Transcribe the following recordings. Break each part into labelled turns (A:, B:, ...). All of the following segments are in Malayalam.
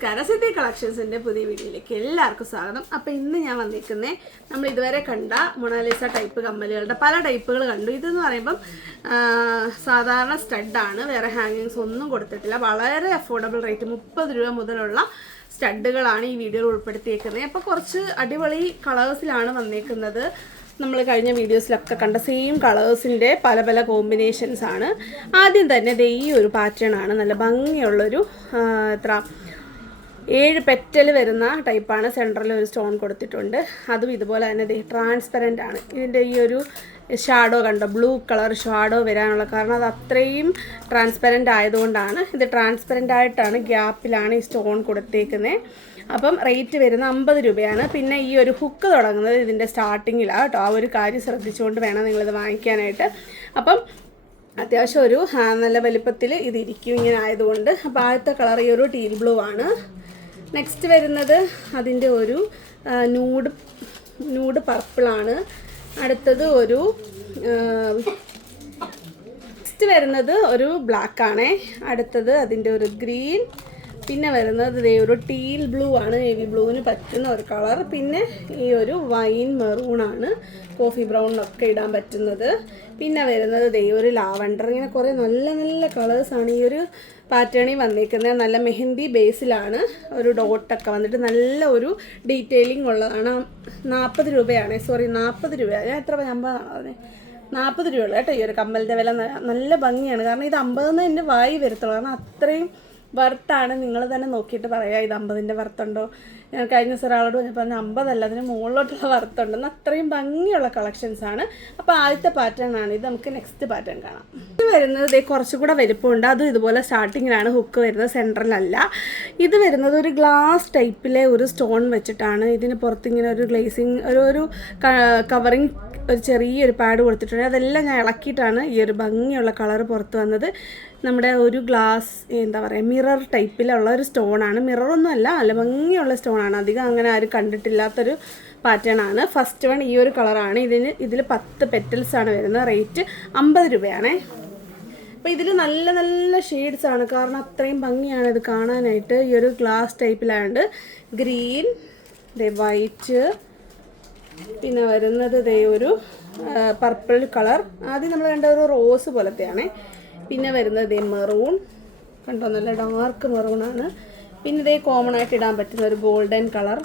A: നമസ്കാരം. സിദ്ധി കളക്ഷൻസിന്റെ പുതിയ വീഡിയോയിലേക്ക് എല്ലാവർക്കും സ്വാഗതം. അപ്പോൾ ഇന്ന് ഞാൻ വന്നിരിക്കുന്നത് നമ്മൾ ഇതുവരെ കണ്ട മൊണാലിസ ടൈപ്പ് കമ്മലുകളുടെ പല ടൈപ്പുകൾ കണ്ടു. ഇതെന്ന് പറയുമ്പം സാധാരണ സ്റ്റഡാണ് വേറെ ഹാങ്ങിങ്സ് ഒന്നും കൊടുത്തിട്ടില്ല. വളരെ അഫോർഡബിൾ റേറ്റ് മുപ്പത് രൂപ മുതലുള്ള സ്റ്റഡുകളാണ് ഈ വീഡിയോയിൽ ഉൾപ്പെടുത്തിയേക്കുന്നത്. അപ്പോൾ കുറച്ച് അടിപൊളി കളേഴ്സിലാണ് വന്നേക്കുന്നത്. നമ്മൾ കഴിഞ്ഞ വീഡിയോസിലൊക്കെ കണ്ട സെയിം കളേഴ്സിന്റെ പല പല കോമ്പിനേഷൻസ് ആണ്. ആദ്യം തന്നെ ദേ ഈ ഒരു പാറ്റേൺ ആണ്. നല്ല ഭംഗിയുള്ളൊരു എത്ര ഏഴ് പെറ്റൽ വരുന്ന ടൈപ്പാണ് സെന്ററിൽ ഒരു സ്റ്റോൺ കൊടുത്തിട്ടുണ്ട്. അതും ഇതുപോലെ തന്നെ ട്രാൻസ്പെറന്റ് ആണ്. ഇതിന്റെ ഈ ഒരു ഷാഡോ കണ്ടോ? ബ്ലൂ കളർ ഷാഡോ വരാനുള്ള കാരണം അത് അത്രയും ട്രാൻസ്പെറന്റ് ആയതുകൊണ്ടാണ്. ഇത് ട്രാൻസ്പെറന്റ് ആയിട്ടാണ് ഗ്യാപ്പിലാണ് ഈ സ്റ്റോൺ കൊടുത്തേക്കുന്നത് അപ്പം റേറ്റ് വരുന്ന അമ്പത് രൂപയാണ്. പിന്നെ ഈ ഒരു ഹുക്ക് തുടങ്ങുന്നത് ഇതിന്റെ സ്റ്റാർട്ടിങ്ങിലാണ് കേട്ടോ. ആ ഒരു കാര്യം ശ്രദ്ധിച്ചുകൊണ്ട് വേണം നിങ്ങളിത് വാങ്ങിക്കാനായിട്ട്. അപ്പം അത്യാവശ്യം ഒരു നല്ല വലിപ്പത്തിൽ ഇതിരിക്കും ഇങ്ങനെ ആയതുകൊണ്ട്. അപ്പോൾ ആദ്യത്തെ കളർ ഈ ഒരു ടീൽ ബ്ലൂ ആണ്. നെക്സ്റ്റ് വരുന്നത് അതിന്റെ ഒരു നൂഡ് നൂഡ് പർപ്പിളാണ് അടുത്തത് ഒരു നെക്സ്റ്റ് വരുന്നത് ഒരു ബ്ലാക്ക് ആണേ. അടുത്തത് അതിന്റെ ഒരു ഗ്രീൻ പിന്നെ വരുന്നത് ഒരു ടീൽ ബ്ലൂ ആണ്. നേവി ബ്ലൂവിന് പറ്റുന്ന ഒരു കളർ പിന്നെ ഈ ഒരു വൈൻ മെറൂൺ ആണ്. കോഫി ബ്രൗണിനൊക്കെ ഇടാൻ പറ്റുന്നത്. പിന്നെ വരുന്നത് ദേ ഒരു ലാവണ്ടർ ഇങ്ങനെ കുറേ നല്ല നല്ല കളേഴ്സാണ് ഈ ഒരു പാറ്റേണിൽ വന്നിരിക്കുന്നത് നല്ല മെഹന്തി ബേസിലാണ്. ഒരു ഡോട്ടൊക്കെ വന്നിട്ട് നല്ല ഒരു ഡീറ്റെയിലിംഗ് ഉള്ളതാണ്. നാൽപ്പത് രൂപയാണ്. സോറി നാൽപ്പത് രൂപ ഞാൻ എത്ര അമ്പതാണ് നാൽപ്പത് രൂപയുള്ളൂ കേട്ടോ ഈ ഒരു കമ്മലിന്റെ വില. നല്ല ഭംഗിയാണ്. കാരണം ഇത് അമ്പതെന്ന് എന്റെ വായി വരത്തുള്ളൂ. കാരണം അത്രയും വർത്താണ് നിങ്ങൾ തന്നെ നോക്കിയിട്ട് പറയാം ഇത് അമ്പതിന്റെ വറുത്തുണ്ടോ ഞാൻ കഴിഞ്ഞ ദിവസം ഒരാളോട് ഞാൻ പറഞ്ഞ അമ്പതല്ല അതിന് മുകളിലോട്ടുള്ള വറുത്തുണ്ടെന്ന് അത്രയും ഭംഗിയുള്ള കളക്ഷൻസ് ആണ്. അപ്പോൾ ആദ്യത്തെ പാറ്റേൺ ആണ്. ഇത് നമുക്ക് നെക്സ്റ്റ് പാറ്റേൺ കാണാം. ഇത് വരുന്നത് ഇതേ കുറച്ചുകൂടെ വലിപ്പമുണ്ട്. അതും ഇതുപോലെ സ്റ്റാർട്ടിങ്ങിലാണ് ഹുക്ക് വരുന്നത് സെൻട്രലല്ല ഇത് വരുന്നത് ഒരു ഗ്ലാസ് ടൈപ്പിലെ ഒരു സ്റ്റോൺ വെച്ചിട്ടാണ്. ഇതിന് പുറത്തിങ്ങനെ ഒരു ഗ്ലേസിങ് ഒരു ഒരു കവറിങ് ഒരു ചെറിയൊരു പാഡ് കൊടുത്തിട്ടുണ്ട്. അതെല്ലാം ഞാൻ ഇളക്കിയിട്ടാണ് ഈ ഒരു ഭംഗിയുള്ള കളർ പുറത്ത് വന്നത്. നമ്മുടെ ഒരു ഗ്ലാസ് എന്താ പറയുക മിറർ ടൈപ്പിലുള്ള ഒരു സ്റ്റോണാണ് മിററൊന്നും അല്ല നല്ല ഭംഗിയുള്ള സ്റ്റോണാണ് അധികം അങ്ങനെ ആരും കണ്ടിട്ടില്ലാത്തൊരു പാറ്റേൺ ആണ്. ഫസ്റ്റ് വൺ ഈ ഒരു കളറാണ് ഇതിന് ഇതിൽ പത്ത് പെറ്റൽസ് ആണ് വരുന്നത്. റേറ്റ് അമ്പത് രൂപയാണേ. അപ്പോൾ ഇതിൽ നല്ല നല്ല ഷെയ്ഡ്സ് ആണ്. കാരണം അത്രയും ഭംഗിയാണ് ഇത് കാണാനായിട്ട്. ഈ ഒരു ഗ്ലാസ് ടൈപ്പിലാണ്ട് ഗ്രീൻ ദേ വൈറ്റ് പിന്നെ വരുന്നത് ദേ ഒരു പർപ്പിൾ കളർ ആദ്യം നമ്മൾ കണ്ട ഒരു റോസ് പോലത്തെയാണ്. പിന്നെ വരുന്നത് മെറൂൺ. കണ്ടോ നല്ല ഡാർക്ക് മെറൂൺ ആണ്. പിന്നെ ഇതേ കോമൺ ആയിട്ട് ഇടാൻ പറ്റുന്ന ഒരു ഗോൾഡൻ കളർ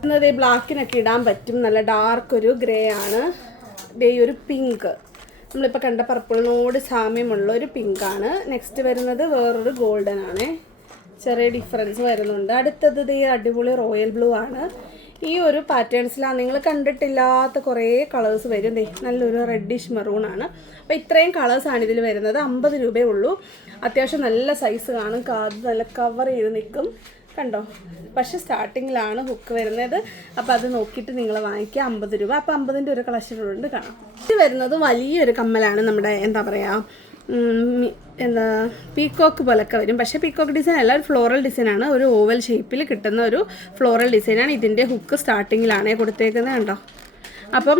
A: പിന്നെ ദേ ബ്ലാക്കിനൊക്കെ ഇടാൻ പറ്റും. നല്ല ഡാർക്ക് ഒരു ഗ്രേ ആണ്. ഇതേ ഒരു പിങ്ക് നമ്മളിപ്പോൾ കണ്ട പർപ്പിളിനോട് സാമ്യമുള്ള ഒരു പിങ്ക് ആണ്. നെക്സ്റ്റ് വരുന്നത് വേറൊരു ഗോൾഡൻ ആണ്. ചെറിയ ഡിഫറൻസ് വരുന്നുണ്ട്. അടുത്തത് ദേ അടിപൊളി റോയൽ ബ്ലൂ ആണ്. ഈ ഒരു പാറ്റേൺസിലാണ് നിങ്ങൾ കണ്ടിട്ടില്ലാത്ത കുറേ കളേഴ്സ് വരും നല്ലൊരു റെഡിഷ് മെറൂൺ ആണ്. അപ്പോൾ ഇത്രയും കളേഴ്സാണ് ഇതിൽ വരുന്നത്. അമ്പത് രൂപയേ ഉള്ളൂ. അത്യാവശ്യം നല്ല സൈസ് കാണും. കാത് നല്ല കവർ ചെയ്ത് നിൽക്കും. കണ്ടോ? പക്ഷെ സ്റ്റാർട്ടിങ്ങിലാണ് ഹുക്ക് വരുന്നത്. അപ്പോൾ അത് നോക്കിയിട്ട് നിങ്ങൾ വാങ്ങിക്കുക. അമ്പത് രൂപ. അപ്പോൾ അമ്പതിന്റെ ഒരു കളക്ഷനുണ്ട് കാണാം. ഇത് വരുന്നത് വലിയൊരു കമ്മലാണ് നമ്മുടെ എന്താ പറയുക എന്താ പീക്കോക്ക് പോലൊക്കെ വരും. പക്ഷെ പീക്കോക്ക് ഡിസൈൻ അല്ല ഒരു ഫ്ലോറൽ ഡിസൈനാണ് ഒരു ഓവൽ ഷേപ്പിൽ കിട്ടുന്ന ഒരു ഫ്ലോറൽ ഡിസൈനാണ് ഇതിന്റെ ഹുക്ക് സ്റ്റാർട്ടിങ്ങിലാണ് കൊടുത്തേക്കുന്നത് കണ്ടോ. അപ്പം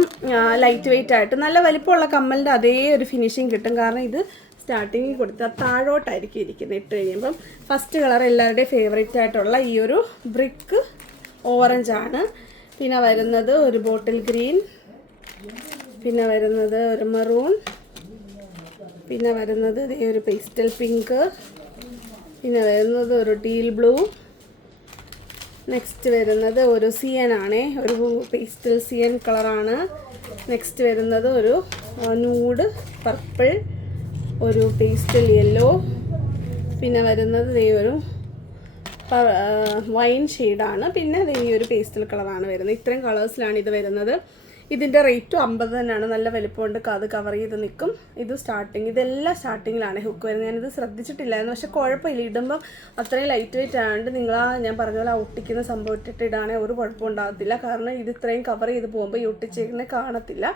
A: ലൈറ്റ് വെയിറ്റ് ആയിട്ട് നല്ല വലിപ്പമുള്ള കമ്മലിന്റെ അതേ ഒരു ഫിനിഷിങ് കിട്ടും. കാരണം ഇത് സ്റ്റാർട്ടിങ്ങിൽ കൊടുത്താൽ താഴോട്ടായിരിക്കും ഇരിക്കുന്നത് ഇട്ട് കഴിയുമ്പം. ഫസ്റ്റ് കളർ എല്ലാവരുടെയും ഫേവറേറ്റ് ആയിട്ടുള്ള ഈ ഒരു ബ്രിക്ക് ഓറഞ്ച് ആണ്. പിന്നെ വരുന്നത് ഒരു ബോട്ടിൽ ഗ്രീൻ പിന്നെ വരുന്നത് ഒരു മെറൂൺ പിന്നെ വരുന്നത് ഈ ഒരു പേസ്റ്റൽ പിങ്ക് പിന്നെ വരുന്നത് ഒരു ടീൽ ബ്ലൂ നെക്സ്റ്റ് വരുന്നത് ഒരു സിയൻ ആണേ. ഒരു പേസ്റ്റൽ സിയൻ കളറാണ് നെക്സ്റ്റ് വരുന്നത് ഒരു നൂഡ് പർപ്പിൾ ഒരു പേസ്റ്റൽ യെല്ലോ പിന്നെ വരുന്നത് ഈ ഒരു വൈൻ ഷെയ്ഡാണ് പിന്നെ ഈ ഒരു പേസ്റ്റൽ കളറാണ് വരുന്നത്. ഇത്രയും കളേഴ്സിലാണ് ഇത് വരുന്നത്. ഇതിന്റെ റേറ്റ് അമ്പത് തന്നെയാണ്. നല്ല വലിപ്പമുണ്ട്. അത് കവർ ചെയ്ത് നിൽക്കും. ഇത് സ്റ്റാർട്ടിങ് ഇതെല്ലാം സ്റ്റാർട്ടിങ്ങിലാണ് ഹുക്ക് വരുന്നത്. ഞാനിത് ശ്രദ്ധിച്ചിട്ടില്ലായിരുന്നു. പക്ഷെ കുഴപ്പമില്ല. ഇടുമ്പം അത്രയും ലൈറ്റ് വെയിറ്റ് ആയതുകൊണ്ട് നിങ്ങൾ ആ ഞാൻ പറഞ്ഞ പോലെ ഒട്ടിക്കുന്ന സംഭവം ഇട്ടിട്ട് ഇടാണെങ്കിൽ ഒരു കുഴപ്പം ഉണ്ടാകത്തില്ല. കാരണം ഇത് ഇത്രയും കവർ ചെയ്ത് പോകുമ്പോൾ ഈ ഒട്ടിച്ചേക്കുന്നത് കാണത്തില്ല.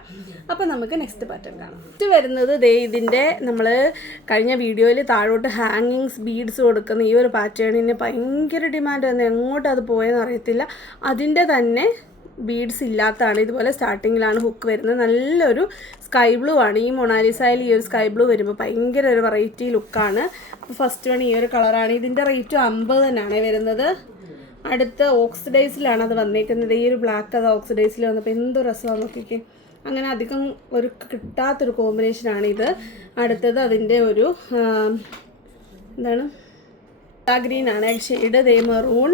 A: അപ്പോൾ നമുക്ക് നെക്സ്റ്റ് പാറ്റേൺ കാണാം. നെക്സ്റ്റ് വരുന്നത് ദേ ഇതിന്റെ നമ്മൾ കഴിഞ്ഞ വീഡിയോയിൽ താഴോട്ട് ഹാങ്ങിങ്സ് ബീഡ്സ് കൊടുക്കുന്ന ഈ ഒരു പാറ്റേണിന് ഭയങ്കര ഡിമാൻഡ് വന്നു എങ്ങോട്ട് അത് പോയെന്ന് അറിയത്തില്ല. അതിന്റെ തന്നെ ബീഡ്സ് ഇല്ലാത്തതാണ് ഇതുപോലെ സ്റ്റാർട്ടിങ്ങിലാണ് ഹുക്ക് വരുന്നത്. നല്ലൊരു സ്കൈ ബ്ലൂ ആണ്. ഈ മൊണാലിസയിൽ ഈ ഒരു സ്കൈ ബ്ലൂ വരുമ്പോൾ ഭയങ്കര ഒരു വെറൈറ്റി ലുക്കാണ് അപ്പോൾ ഫസ്റ്റ് വൺ ഈ ഒരു കളറാണ് ഇതിന്റെ റേറ്റ് അമ്പത് തന്നെയാണ് വരുന്നത്. അടുത്ത് ഓക്സിഡൈസിലാണ് അത് വന്നേക്കുന്നത്. ഈ ഒരു ബ്ലാക്ക് അത് ഓക്സിഡൈസിൽ വന്നപ്പോൾ എന്ത് രസമാണ് നോക്കിക്കേ. അങ്ങനെ അധികം ഒരു കിട്ടാത്തൊരു കോമ്പിനേഷനാണ് ഇത്. അടുത്തത് അതിന്റെ ഒരു എന്താണ്? ഗ്രീൻ ആണ്. ഷെയ്ഡ് ദേ മെറൂൺ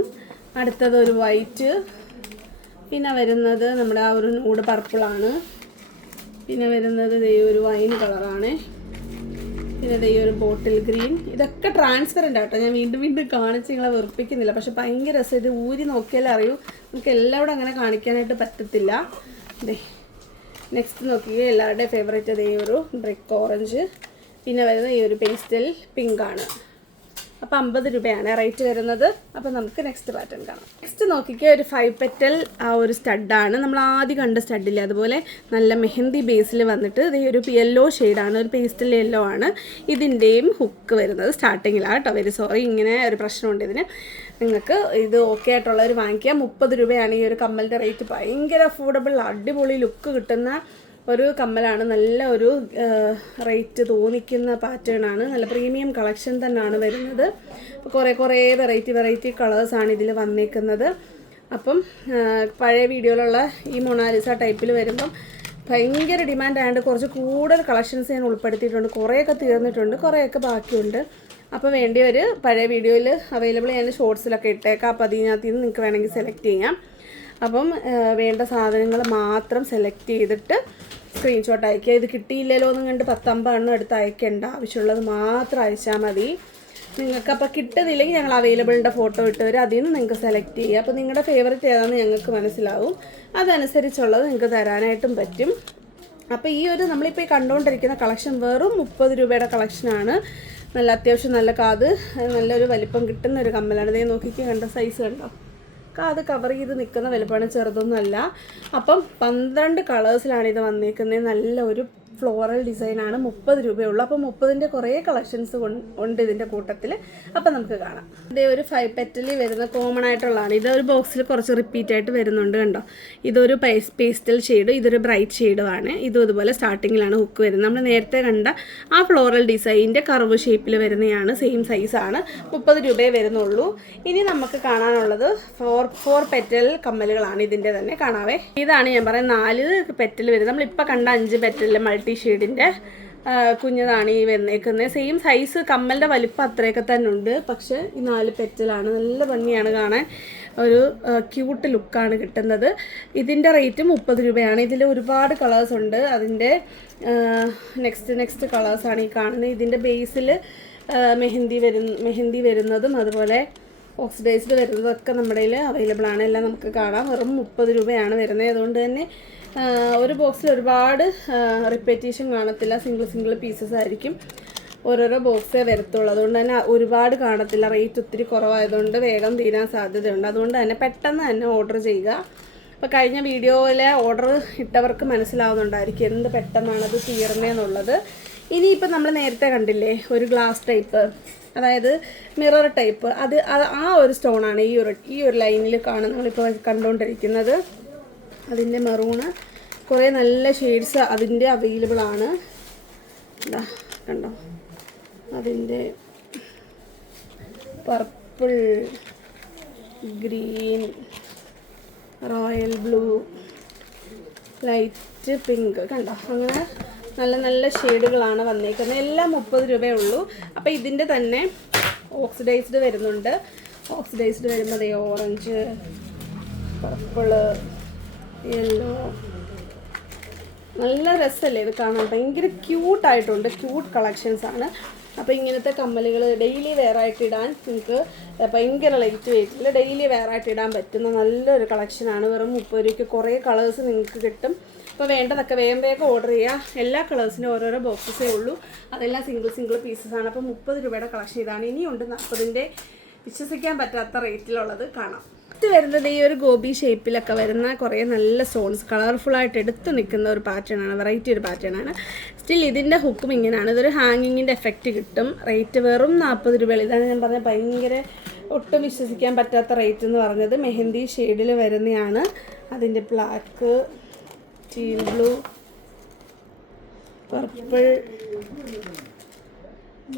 A: അടുത്തത് ഒരു വൈറ്റ് പിന്നെ വരുന്നത് നമ്മുടെ ആ ഒരു നൂട് പർപ്പിളാണ്. പിന്നെ വരുന്നത് ദേ ഒരു വൈൻ കളറാണ്. പിന്നെ ദേ ഒരു ബോട്ടിൽ ഗ്രീൻ. ഇതൊക്കെ ട്രാൻസ്പെറന്റ് ആട്ടോ. ഞാൻ വീണ്ടും വീണ്ടും കാണിച്ച് നിങ്ങളെ വെറുപ്പിക്കുന്നില്ല. പക്ഷെ ഭയങ്കര രസം ഇത് ഊരി നോക്കിയാലേ അറിയൂ. നമുക്ക് എല്ലാവരും അങ്ങനെ കാണിക്കാനായിട്ട് പറ്റത്തില്ല. ദേ നെക്സ്റ്റ് നോക്കിയാൽ എല്ലാവരുടെയും ഫേവറേറ്റ് ദേ ഒരു ബ്രിക്ക് ഓറഞ്ച് പിന്നെ വരുന്നത് ഈ ഒരു പേസ്റ്റൽ പിങ്കാണ് അപ്പോൾ അമ്പത് രൂപയാണ് റേറ്റ് വരുന്നത്. അപ്പോൾ നമുക്ക് നെക്സ്റ്റ് പാറ്റേൺ കാണാം. നെക്സ്റ്റ് നോക്കിക്കുക ഒരു ഫൈവ് പെറ്റൽ ആ ഒരു സ്റ്റഡാണ് നമ്മൾ ആദ്യം കണ്ട സ്റ്റഡില്ലേ അതുപോലെ നല്ല മെഹന്തി ബേസിൽ വന്നിട്ട് ഇത് ഒരു യെല്ലോ ഷെയ്ഡാണ് ഒരു പേസ്റ്റൽ യെല്ലോ ആണ്. ഇതിന്റെയും ഹുക്ക് വരുന്നത് സ്റ്റാർട്ടിങ്ങിലാണ് കേട്ടോ വെരി സോറി ഇങ്ങനെ ഒരു പ്രശ്നമുണ്ട് ഇതിന്. നിങ്ങൾക്ക് ഇത് ഓക്കെ ആയിട്ടുള്ളവർ വാങ്ങിക്കുക. മുപ്പത് രൂപയാണ് ഈ ഒരു കമ്മലിന്റെ റേറ്റ് ഭയങ്കര അഫോർഡബിൾ അടിപൊളി ലുക്ക് കിട്ടുന്ന ഒരു കമ്മലാണ് നല്ല ഒരു റേറ്റ് തോന്നിക്കുന്ന പാറ്റേൺ ആണ്. നല്ല പ്രീമിയം കളക്ഷൻ തന്നെയാണ് വരുന്നത്. അപ്പോൾ കുറേ കുറേ വെറൈറ്റി വെറൈറ്റി ആണ് ഇതിൽ വന്നേക്കുന്നത്. അപ്പം പഴയ വീഡിയോയിലുള്ള ഈ മൊണാലിസ ടൈപ്പിൽ വരുമ്പം ഭയങ്കര ഡിമാൻഡ് ആയതുകൊണ്ട് കുറച്ച് കൂടുതൽ കളക്ഷൻസ് ഞാൻ ഉൾപ്പെടുത്തിയിട്ടുണ്ട്. കുറേയൊക്കെ തീർന്നിട്ടുണ്ട് കുറേയൊക്കെ ബാക്കിയുണ്ട്. അപ്പോൾ വേണ്ടിയവർ പഴയ വീഡിയോയിൽ അവൈലബിൾ ഞാൻ ഷോർട്സിലൊക്കെ ഇട്ടേക്കാം. അപ്പോൾ അതിനകത്ത് നിന്ന് നിങ്ങൾക്ക് വേണമെങ്കിൽ സെലക്ട് ചെയ്യാം. അപ്പം വേണ്ട സാധനങ്ങൾ മാത്രം സെലക്ട് ചെയ്തിട്ട് സ്ക്രീൻഷോട്ട് അയക്കുക. ഇത് കിട്ടിയില്ലല്ലോ എന്ന് കണ്ട് പത്തമ്പെണ്ണം എടുത്ത് അയക്കേണ്ട ആവശ്യമുള്ളത് മാത്രം അയച്ചാൽ മതി. നിങ്ങൾക്ക് അപ്പോൾ കിട്ടുന്നില്ലെങ്കിൽ ഞങ്ങൾ അവൈലബിളിന്റെ ഫോട്ടോ ഇട്ട് തരും. അതിൽ നിന്ന് നിങ്ങൾക്ക് സെലക്ട് ചെയ്യുക. അപ്പോൾ നിങ്ങളുടെ ഫേവററ്റ് ഏതാണെന്ന് ഞങ്ങൾക്ക് മനസ്സിലാവും. അതനുസരിച്ചുള്ളത് നിങ്ങൾക്ക് തരാനായിട്ടും പറ്റും. അപ്പോൾ ഈ ഒരു നമ്മളിപ്പോൾ ഈ കണ്ടുകൊണ്ടിരിക്കുന്ന കളക്ഷൻ വെറും മുപ്പത് രൂപയുടെ കളക്ഷനാണ് നല്ല അത്യാവശ്യം നല്ല കാത് നല്ലൊരു വലിപ്പം കിട്ടുന്ന ഒരു കമ്മലാണ്. ഇതേ നോക്കിക്ക് കണ്ട സൈസ് കണ്ടോ? കാത് കവർ ചെയ്ത് നിൽക്കുന്ന വലുപ്പമാണ് ചെറുതൊന്നുമല്ല. അപ്പം പന്ത്രണ്ട് കളേഴ്സിലാണ് ഇത് വന്നേക്കുന്നത് നല്ല ഒരു ഫ്ലോറൽ ഡിസൈനാണ് മുപ്പത് രൂപയുള്ളൂ. അപ്പോൾ മുപ്പതിന്റെ കുറേ കളക്ഷൻസ് ഉണ്ട് ഇതിന്റെ കൂട്ടത്തിൽ അപ്പോൾ നമുക്ക് കാണാം. ഇതേ ഒരു ഫൈവ് പെറ്റലി വരുന്ന കോമൺ ആയിട്ടുള്ളതാണ്. ഇത് ഒരു ബോക്സിൽ കുറച്ച് റിപ്പീറ്റ് ആയിട്ട് വരുന്നുണ്ട് കണ്ടോ? ഇതൊരു പൈസ് പേസ്റ്റൽ ഷെയ്ഡ് ഇതൊരു ബ്രൈറ്റ് ഷെയ്ഡുമാണ് ഇതും ഇതുപോലെ സ്റ്റാർട്ടിങ്ങിലാണ് ഹുക്ക് വരുന്നത്. നമ്മൾ നേരത്തെ കണ്ട ആ ഫ്ലോറൽ ഡിസൈനിന്റെ കർവ് ഷേപ്പിൽ വരുന്നതാണ് സെയിം സൈസാണ് മുപ്പത് രൂപയെ വരുന്നുള്ളൂ. ഇനി നമുക്ക് കാണാനുള്ളത് ഫോർ ഫോർ പെറ്റൽ കമ്മലുകളാണ് ഇതിന്റെ തന്നെ. കാണാവേ. ഇതാണ് ഞാൻ പറയുന്നത് നാല് പെറ്റൽ വരുന്നത്. നമ്മളിപ്പോൾ കണ്ട അഞ്ച് പെറ്റൽ മൾട്ടി ഷെയ്ഡിന്റെ കുഞ്ഞതാണ് ഈ വന്നേക്കുന്നത് സെയിം സൈസ് കമ്മലിന്റെ വലിപ്പം അത്രയൊക്കെ തന്നെ ഉണ്ട്. പക്ഷേ ഈ നാല് പെറ്റലാണ്. നല്ല ഭംഗിയാണ് കാണാൻ. ഒരു ക്യൂട്ട് ലുക്കാണ് കിട്ടുന്നത്. ഇതിന്റെ റേറ്റ് മുപ്പത് രൂപയാണ്. ഇതിൽ ഒരുപാട് കളേഴ്സ് ഉണ്ട്. അതിന്റെ നെക്സ്റ്റ് നെക്സ്റ്റ് കളേഴ്സാണ് ഈ കാണുന്നത്. ഇതിന്റെ ബേസിൽ മെഹന്തി വരുന്ന മെഹന്തി വരുന്നതും അതുപോലെ ഓക്സിഡൈസ്ഡ് വരുന്നതൊക്കെ നമ്മുടെ കയ്യിൽ അവൈലബിൾ ആണ്. എല്ലാം നമുക്ക് കാണാം. വെറും മുപ്പത് രൂപയാണ് വരുന്നത്. അതുകൊണ്ട് തന്നെ ഒരു ബോക്സിൽ ഒരുപാട് റിപ്പറ്റീഷൻ കാണത്തില്ല. സിംഗിൾ സിംഗിൾ പീസസ് ആയിരിക്കും ഓരോരോ ബോക്സേ വരത്തുള്ളൂ. അതുകൊണ്ട് തന്നെ ഒരുപാട് കാണത്തില്ല. റേറ്റ് ഒത്തിരി കുറവായതുകൊണ്ട് വേഗം തീരാൻ സാധ്യതയുണ്ട്. അതുകൊണ്ട് തന്നെ പെട്ടെന്ന് തന്നെ ഓർഡർ ചെയ്യുക. അപ്പോൾ കഴിഞ്ഞ വീഡിയോയിലെ ഓർഡർ ഇട്ടവർക്ക് മനസ്സിലാവുന്നുണ്ടായിരിക്കും എന്ത് പെട്ടെന്നാണ് അത് തീർന്നതെന്നുള്ളത് ഇനിയിപ്പോൾ നമ്മൾ നേരത്തെ കണ്ടില്ലേ ഒരു ഗ്ലാസ് ടൈപ്പ് അതായത് മിറർ ടൈപ്പ് അത് ആ ഒരു സ്റ്റോണാണ് ഈ ഒരു ഈ ഒരു ലൈനിൽ കാണുന്ന നമ്മളിപ്പോൾ കണ്ടുകൊണ്ടിരിക്കുന്നത് അതിന്റെ മെറൂണ്. കുറേ നല്ല ഷെയ്ഡ്സ് അതിന്റെ അവൈലബിൾ ആണ്. എന്താ കണ്ടോ? അതിന്റെ purple green royal blue light pink കണ്ടോ? അങ്ങനെ നല്ല നല്ല ഷെയ്ഡുകളാണ് വന്നേക്കുന്നത്. എല്ലാം മുപ്പത് രൂപയേ ഉള്ളൂ. അപ്പോൾ ഇതിന്റെ തന്നെ ഓക്സിഡൈസ്ഡ് വരുന്നുണ്ട്. ഓക്സിഡൈസ്ഡ് വരുമ്പോൾ ഓറഞ്ച് പർപ്പിൾ യെല്ലോ. നല്ല രസമല്ലേ ഇത് കാണാൻ? ഭയങ്കര ക്യൂട്ടായിട്ടുണ്ട് ക്യൂട്ട് കളക്ഷൻസ് ആണ്. അപ്പോൾ ഇങ്ങനത്തെ കമ്മലുകൾ ഡെയിലി വെയർ ആയിട്ട് ഇടാൻ നിങ്ങൾക്ക് ഭയങ്കര ലൈറ്റ് വെയിറ്റിൽ ഡെയിലി വെയർ ആയിട്ട് ഇടാൻ പറ്റുന്ന നല്ലൊരു കളക്ഷനാണ് വെറും മുപ്പത് രൂപയ്ക്ക് കുറേ കളേഴ്സ് നിങ്ങൾക്ക് കിട്ടും. അപ്പോൾ വേണ്ടതൊക്കെ വേഗം വേഗം ഓർഡർ ചെയ്യുക എല്ലാ കളേഴ്സിന്റെ ഓരോരോ ബോക്സസേ ഉള്ളൂ. അതെല്ലാം സിംഗിൾ സിംഗിൾ പീസസ് ആണ്. അപ്പോൾ മുപ്പത് രൂപയുടെ കളക്ഷൻ ഇതാണ്. ഇനിയുണ്ട് നാൽപ്പതിന്റെ വിശ്വസിക്കാൻ പറ്റാത്ത റേറ്റിലുള്ളത് കാണാം. ഇത് വരുന്നത് ഈ ഒരു ഗോപി ഷേപ്പിലൊക്കെ വരുന്ന കുറേ നല്ല സ്റ്റോൺസ് കളർഫുള്ളായിട്ട് എടുത്ത് നിൽക്കുന്ന ഒരു പാറ്റേൺ ആണ് വെറൈറ്റി ഒരു പാറ്റേൺ ആണ്. സ്റ്റിൽ ഇതിന്റെ ഹുക്കും ഇങ്ങനെയാണ്. ഇതൊരു ഹാങ്ങിങ്ങിന്റെ എഫക്റ്റ് കിട്ടും. റേറ്റ് വെറും നാൽപ്പത് രൂപയാണ്. ഇതാണ് ഞാൻ പറഞ്ഞ ഭയങ്കര ഒട്ടും വിശ്വസിക്കാൻ പറ്റാത്ത റേറ്റ് എന്ന് പറഞ്ഞത്. മെഹന്തി ഷെയ്ഡിൽ വരുന്നതാണ് അതിന്റെ black teal blue purple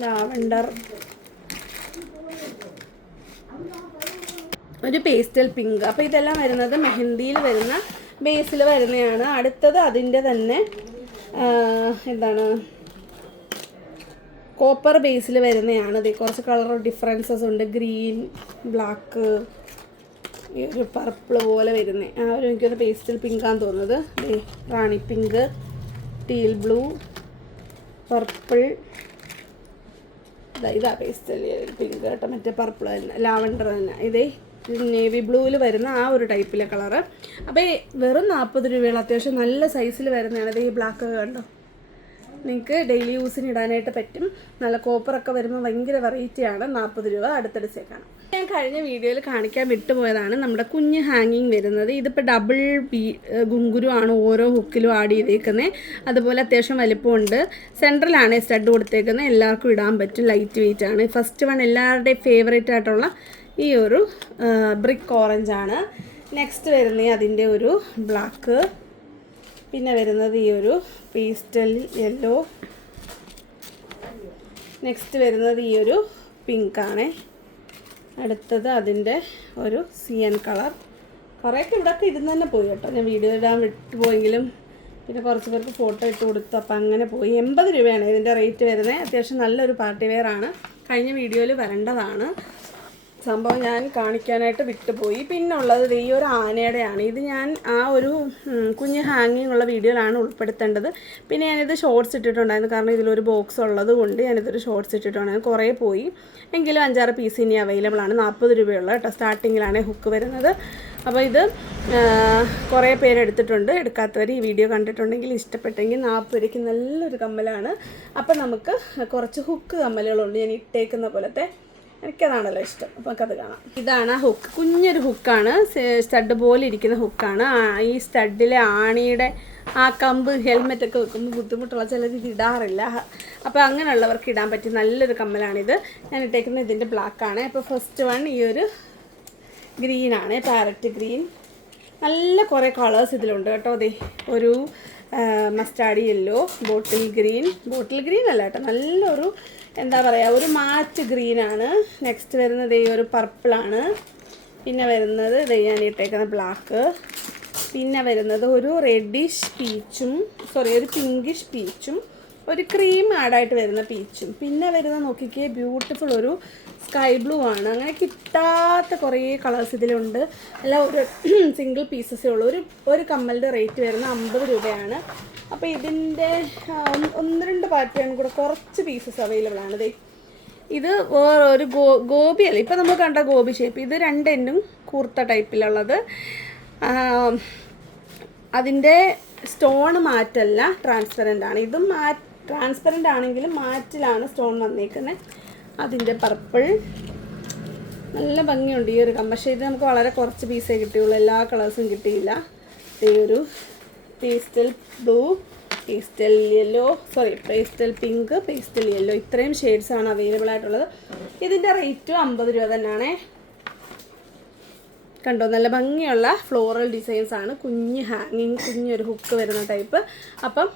A: lavender ഒരു പേസ്റ്റൽ പിങ്ക് അപ്പോൾ ഇതെല്ലാം വരുന്നത് മെഹന്തിയിൽ വരുന്ന ബേസിൽ വരുന്നതാണ് അടുത്തത് അതിന്റെ തന്നെ എന്താണ് കോപ്പർ ബേസിൽ വരുന്നതാണ് ഇത് കുറച്ച് കളർ ഡിഫറൻസസ് ഉണ്ട്. ഗ്രീൻ ബ്ലാക്ക് ഈ ഒരു പർപ്പിൾ പോലെ വരുന്നത് ആ ഒരു എനിക്കൊന്ന് പേസ്റ്റൽ പിങ്കാന്ന് തോന്നുന്നത്. Rani pink teal blue purple ഇതാ ഇതാ പേസ്റ്റൽ പിങ്ക് കേട്ടോ. മറ്റേ പർപ്പിൾ തന്നെ ലാവണ്ടർ തന്നെ. ഇതേ നേവി ബ്ലൂവിൽ വരുന്ന ആ ഒരു ടൈപ്പിലെ കളറ് അപ്പോൾ വെറും നാൽപ്പത് രൂപയുള്ള അത്യാവശ്യം നല്ല സൈസിൽ വരുന്നതാണ്. ഈ ബ്ലാക്ക് കണ്ടോ? നിങ്ങൾക്ക് ഡെയിലി യൂസിന് ഇടാനായിട്ട് പറ്റും. നല്ല കോപ്പറൊക്കെ വരുമ്പോൾ ഭയങ്കര വെറൈറ്റിയാണ് നാൽപ്പത് രൂപ അടുത്തടുത്തേക്കാണ്. ഞാൻ കഴിഞ്ഞ വീഡിയോയിൽ കാണിക്കാൻ വിട്ടുപോയതാണ് നമ്മുടെ കുഞ്ഞ് ഹാങ്ങിങ് വരുന്നത്. ഇതിപ്പോൾ ഡബിൾ ബീ ഗുങ്കുരുവാണ് ഓരോ ഹുക്കിലും ആഡ് ചെയ്തേക്കുന്നത് അതുപോലെ അത്യാവശ്യം വലിപ്പമുണ്ട്. സെൻട്രലാണ് സ്റ്റഡ് കൊടുത്തേക്കുന്നത് എല്ലാവർക്കും ഇടാൻ പറ്റും. ലൈറ്റ് വെയിറ്റ് ആണ്. ഫസ്റ്റ് വൺ എല്ലാവരുടെയും ഫേവറേറ്റ് ആയിട്ടുള്ള ഈ ഒരു ബ്രിക്ക് ഓറഞ്ച് ആണ്. നെക്സ്റ്റ് വരുന്നത് അതിന്റെ ഒരു ബ്ലാക്ക് പിന്നെ വരുന്നത് ഈ ഒരു പേസ്റ്റൽ യെല്ലോ നെക്സ്റ്റ് വരുന്നത് ഈ ഒരു പിങ്ക് ആണ്. അടുത്തത് അതിന്റെ ഒരു സിയൻ കളർ കുറേയൊക്കെ ഇവിടെയൊക്കെ ഇരുന്ന് തന്നെ പോയി കേട്ടോ. ഞാൻ വീഡിയോ ഇടാൻ വിട്ടുപോയെങ്കിലും പിന്നെ കുറച്ച് പേർക്ക് ഫോട്ടോ ഇട്ട് കൊടുത്തു. അപ്പം അങ്ങനെ പോയി. എൺപത് രൂപയാണ് ഇതിന്റെ റേറ്റ് വരുന്നത്. അത്യാവശ്യം നല്ലൊരു പാർട്ടി വെയർ ആണ്. കഴിഞ്ഞ വീഡിയോയിൽ വരേണ്ടതാണ്. സംഭവം ഞാൻ കാണിക്കാനായിട്ട് വിട്ടുപോയി. പിന്നെ ഉള്ളത് ഈ ഒരു ആനയുടെയാണ്. ഇത് ഞാൻ ആ ഒരു കുഞ്ഞ് ഹാങ്ങിങ് ഉള്ള വീഡിയോയിലാണ് ഉൾപ്പെടുത്തേണ്ടത്. പിന്നെ ഞാനിത് ഷോർട്സ് ഇട്ടിട്ടുണ്ടായിരുന്നു. കാരണം ഇതിലൊരു ബോക്സ് ഉള്ളത് കൊണ്ട് ഞാനിതൊരു ഷോർട്സ് ഇട്ടിട്ടുണ്ടായിരുന്നു. കുറേ പോയി. എങ്കിലും അഞ്ചാറ് പീസ് ഇനി അവൈലബിൾ ആണ്. നാൽപ്പത് രൂപയുള്ള കേട്ടോ. സ്റ്റാർട്ടിങ്ങിലാണ് ഹുക്ക് വരുന്നത്. അപ്പോൾ ഇത് കുറേ പേരെടുത്തിട്ടുണ്ട് എടുക്കാത്തവർ ഈ വീഡിയോ കണ്ടിട്ടുണ്ടെങ്കിൽ ഇഷ്ടപ്പെട്ടെങ്കിൽ നാൽപ്പത് രൂപയ്ക്ക് നല്ലൊരു കമ്മലാണ്. അപ്പോൾ നമുക്ക് കുറച്ച് ഹുക്ക് കമ്മലുകളുണ്ട് ഞാൻ ഇട്ടേക്കുന്ന പോലത്തെ. എനിക്കതാണല്ലോ ഇഷ്ടം. അപ്പോൾ നമുക്കത് കാണാം. ഇതാണ് ഹുക്ക് കുഞ്ഞൊരു ഹുക്കാണ് സ്റ്റഡ് പോലെ ഇരിക്കുന്ന ഹുക്കാണ് ഈ സ്റ്റഡിലെ ആണിയുടെ ആ കമ്പ് ഹെൽമെറ്റ് ഒക്കെ വെക്കുമ്പോൾ ബുദ്ധിമുട്ടുള്ള ചിലർ ഇത് ഇടാറില്ല. അപ്പോൾ അങ്ങനെയുള്ളവർക്ക് ഇടാൻ പറ്റിയ നല്ലൊരു കമ്മലാണിത്. ഞാൻ ഇട്ടേക്കുന്നത് ഇതിന്റെ ബ്ലാക്കാണ് അപ്പോൾ ഫസ്റ്റ് വൺ ഈ ഒരു ഗ്രീനാണ് പാരറ്റ് ഗ്രീൻ നല്ല കുറേ കളേഴ്സ് ഇതിലുണ്ട് കേട്ടോ. അതെ ഒരു mustard yellow bottle green bottle green അല്ല കേട്ടോ. നല്ലൊരു എന്താ പറയുക ഒരു മാറ്റ് ഗ്രീനാണ് നെക്സ്റ്റ് വരുന്നത് ഈ ഒരു പർപ്പിളാണ് പിന്നെ വരുന്നത് ഇത് ഞാൻ ഇട്ടേക്കുന്ന ബ്ലാക്ക് പിന്നെ വരുന്നത് ഒരു റെഡിഷ് പീച്ചും സോറി ഒരു പിങ്കിഷ് പീച്ചും ഒരു ക്രീം ആഡായിട്ട് വരുന്ന പീച്ചും പിന്നെ വരുന്ന നോക്കിക്കേ ബ്യൂട്ടിഫുൾ ഒരു സ്കൈ ബ്ലൂ ആണ്. അങ്ങനെ കിട്ടാത്ത കുറേ കളേഴ്സ് ഇതിലുണ്ട്. അല്ല ഒരു സിംഗിൾ പീസസേ ഉള്ളൂ. ഒരു ഒരു കമ്മലിന്റെ റേറ്റ് വരുന്ന അമ്പത് രൂപയാണ്. അപ്പോൾ ഇതിന്റെ ഒന്ന് രണ്ട് പാറ്റേൺ കൂടെ. കുറച്ച് പീസസ് അവൈലബിൾ ആണ്. ദേ ഇത് വേറെ ഒരു ഗോ ഗോപി അല്ല? ഇപ്പം നമ്മൾ കണ്ട ഗോപി ഷേപ്പ് ഇത് രണ്ടെന്നും കൂർത്ത ടൈപ്പിലുള്ളത് അതിന്റെ സ്റ്റോൺ മാറ്റല്ല ട്രാൻസ്പെറന്റ് ആണ്. ഇതും മാ ട്രാൻസ്പെറന്റ് ആണെങ്കിലും മാറ്റിലാണ് സ്റ്റോൺ വന്നേക്കുന്നത് അതിന്റെ പർപ്പിൾ. നല്ല ഭംഗിയുണ്ട് ഈ ഒരു കമ്പ ഇത് നമുക്ക് വളരെ കുറച്ച് പീസേ കിട്ടിയുള്ളൂ. എല്ലാ കളേഴ്സും കിട്ടിയില്ല. ഈ ഒരു pastel blue pastel yellow sorry pastel pink pastel yellow ഇത്രയും ഷെയ്ഡ്സ് ആണ് അവൈലബിൾ ആയിട്ടുള്ളത്. ഇതിന്റെ റേറ്റും അമ്പത് രൂപ തന്നെയാണ് കണ്ടോ? നല്ല ഭംഗിയുള്ള ഫ്ലോറൽ ഡിസൈൻസ് ആണ്. കുഞ്ഞ് ഹാങ്ങിങ് കുഞ്ഞൊരു ഹുക്ക് വരുന്ന ടൈപ്പ് അപ്പം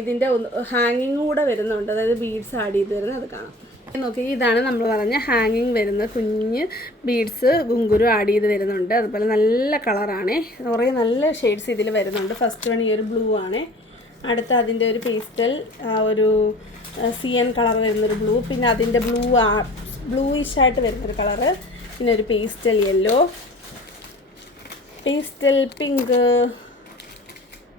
A: ഇതിന്റെ ഹാങ്ങിങ് കൂടെ വരുന്നുണ്ട്. അതായത് ബീഡ്സ് ആഡ് ചെയ്ത് വരുന്നത് അത് കാണാം. നോക്കി ഇതാണ് നമ്മൾ പറഞ്ഞ ഹാങ്ങിങ് വരുന്ന കുഞ്ഞ് ബീഡ്സ് ഗുങ്കുരു ആഡ് ചെയ്ത് വരുന്നുണ്ട്. അതുപോലെ നല്ല കളറാണ് കുറേ നല്ല ഷെയ്ഡ്സ് ഇതിൽ വരുന്നുണ്ട്. ഫസ്റ്റ് വൺ ഈ ഒരു ബ്ലൂ ആണ്. അടുത്ത അതിന്റെ ഒരു പേസ്റ്റൽ ഒരു സിയൻ കളർ വരുന്നൊരു ബ്ലൂ പിന്നെ അതിന്റെ ബ്ലൂ ബ്ലൂയിഷ് ആയിട്ട് വരുന്നൊരു കളറ് പിന്നെ ഒരു പേസ്റ്റൽ യെല്ലോ പേസ്റ്റൽ പിങ്ക്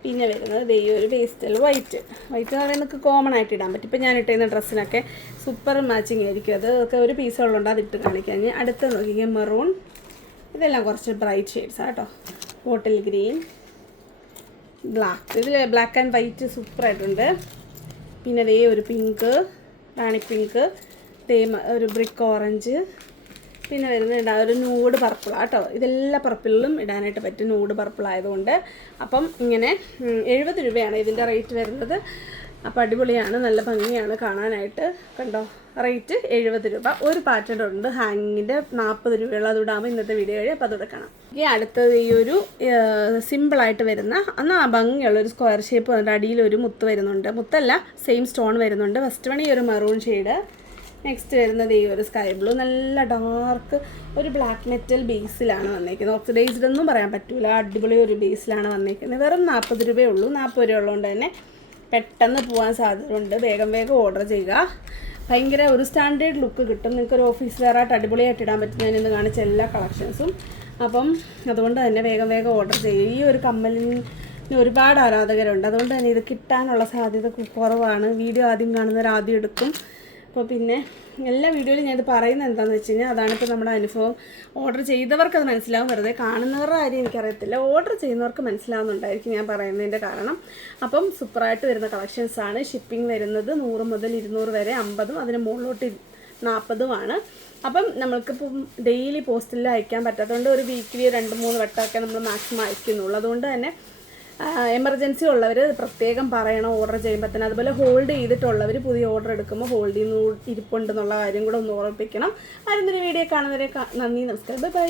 A: പിന്നെ വരുന്നത് ഈ ഒരു പേസ്റ്റൽ വൈറ്റ് വൈറ്റ് എന്ന് പറയുന്നത് കോമൺ ആയിട്ട് ഇടാൻ പറ്റും. ഇപ്പം ഞാൻ ഇട്ടിരുന്ന ഡ്രസ്സിനൊക്കെ സൂപ്പർ മാച്ചിങ് ആയിരിക്കും. അതൊക്കെ ഒരു പീസ് ഉള്ളതുകൊണ്ട് അത് ഇട്ട് കാണിക്കാൻ ഞാൻ അടുത്ത നോക്കിക്കാൻ മെറൂൺ ഇതെല്ലാം കുറച്ച് ബ്രൈറ്റ് ഷെയ്ഡ്സ് ആട്ടോ ബോട്ടിൽ ഗ്രീൻ ബ്ലാക്ക് ഇതിൽ ബ്ലാക്ക് ആൻഡ് വൈറ്റ് സൂപ്പറായിട്ടുണ്ട് പിന്നെ അതേ ഒരു പിങ്ക് റാണി പിങ്ക് ദേ ഒരു ബ്രിക്ക് ഓറഞ്ച് പിന്നെ വരുന്നുണ്ട് ഒരു നൂഡ് പർപ്പിൾ കേട്ടോ ഇതെല്ലാ പർപ്പിളിലും ഇടാനായിട്ട് പറ്റും. നൂഡ് പർപ്പിൾ ആയതുകൊണ്ട്. അപ്പം ഇങ്ങനെ എഴുപത് രൂപയാണ് ഇതിന്റെ റേറ്റ് വരുന്നത്. അപ്പോൾ അടിപൊളിയാണ് നല്ല ഭംഗിയാണ് കാണാനായിട്ട്. കണ്ടോ? റേറ്റ് എഴുപത് രൂപ. ഒരു പാറ്റേൺ ഉണ്ട്. ഹാങ്ങിന്റെ നാൽപ്പത് രൂപയുള്ള അത് ആകുമ്പോൾ ഇന്നത്തെ വീഡിയോ വഴി. അപ്പോൾ അതോടെ കാണാം. ഈ അടുത്തത് ഈ ഒരു സിമ്പിളായിട്ട് വരുന്ന എന്നാൽ ഭംഗിയുള്ള ഒരു സ്ക്വയർ ഷേപ്പ് വന്നിട്ട് അടിയിൽ ഒരു മുത്ത് വരുന്നുണ്ട്. മുത്തല്ല സെയിം സ്റ്റോൺ വരുന്നുണ്ട്. ഫസ്റ്റ് പണി ഈ ഒരു മെറൂൺ ഷെയ്ഡ് നെക്സ്റ്റ് വരുന്നത് ഈ ഒരു സ്കൈ ബ്ലൂ നല്ല ഡാർക്ക് ഒരു ബ്ലാക്ക് മെറ്റൽ ബേസിലാണ് വന്നേക്കുന്നത്. ഓക്സിഡൈസ്ഡ് ഒന്നും പറയാൻ പറ്റില്ല അടിപൊളി ഒരു ബേസിലാണ് വന്നേക്കുന്നത്. വെറും നാൽപ്പത് രൂപയേ ഉള്ളൂ. നാൽപ്പത് രൂപ ഉള്ളതുകൊണ്ട് തന്നെ പെട്ടെന്ന് പോകാൻ സാധ്യതയുണ്ട്. വേഗം വേഗം ഓർഡർ ചെയ്യുക. ഭയങ്കര ഒരു സ്റ്റാൻഡേർഡ് ലുക്ക് കിട്ടും. നിങ്ങൾക്ക് ഒരു ഓഫീസ് വെയറായിട്ട് അടിപൊളിയായിട്ട് ഇടാൻ പറ്റും ഞാൻ ഇന്ന് കാണിച്ച എല്ലാ കളക്ഷൻസും അപ്പം അതുകൊണ്ട് തന്നെ വേഗം വേഗം ഓർഡർ ചെയ്യുക. ഈ ഒരു കമ്മലിന് ഒരുപാട് ആരാധകരുണ്ട്. അതുകൊണ്ട് തന്നെ ഇത് കിട്ടാനുള്ള സാധ്യത കുറവാണ്. വീഡിയോ ആദ്യം കാണുന്നവർ ആദ്യം എടുക്കും. അപ്പോൾ പിന്നെ എല്ലാ വീഡിയോയിലും ഞാനിത് പറയുന്നത് എന്താണെന്ന് വെച്ച് കഴിഞ്ഞാൽ അതാണ് ഇപ്പോൾ നമ്മുടെ അനുഭവം. ഓർഡർ ചെയ്തവർക്ക് അത് മനസ്സിലാവും. വെറുതെ കാണുന്നവരുടെ കാര്യം എനിക്കറിയത്തില്ല. ഓർഡർ ചെയ്യുന്നവർക്ക് മനസ്സിലാവുന്നുണ്ടായിരിക്കും ഞാൻ പറയുന്നതിന്റെ കാരണം. അപ്പം സൂപ്പറായിട്ട് വരുന്ന കളക്ഷൻസ് ആണ്. ഷിപ്പിംഗ് വരുന്നത് നൂറ് മുതൽ ഇരുന്നൂറ് വരെ അമ്പതും അതിന് മുകളിലോട്ട് നാൽപ്പതുമാണ് അപ്പം നമ്മൾക്കിപ്പം ഡെയിലി പോസ്റ്റിൽ അയക്കാൻ പറ്റാത്തതുകൊണ്ട് ഒരു വീക്കിലി രണ്ട് മൂന്ന് വട്ടമൊക്കെ നമ്മൾ മാക്സിമം അയക്കുന്നുള്ളൂ. അതുകൊണ്ട് തന്നെ എമർജൻസി ഉള്ളവർ പ്രത്യേകം പറയണം ഓർഡർ ചെയ്യുമ്പോൾ തന്നെ. അതുപോലെ ഹോൾഡ് ചെയ്തിട്ടുള്ളവർ പുതിയ ഓർഡർ എടുക്കുമ്പോൾ ഹോൾഡ് ചെയ്യുന്ന ഇരിപ്പുണ്ടെന്നുള്ള കാര്യം കൂടെ ഒന്ന് ഓർമ്മിപ്പിക്കണം. അടുത്തൊരു വീഡിയോ കാണുന്നവരെ നന്ദി നമസ്കാരം. Bye bye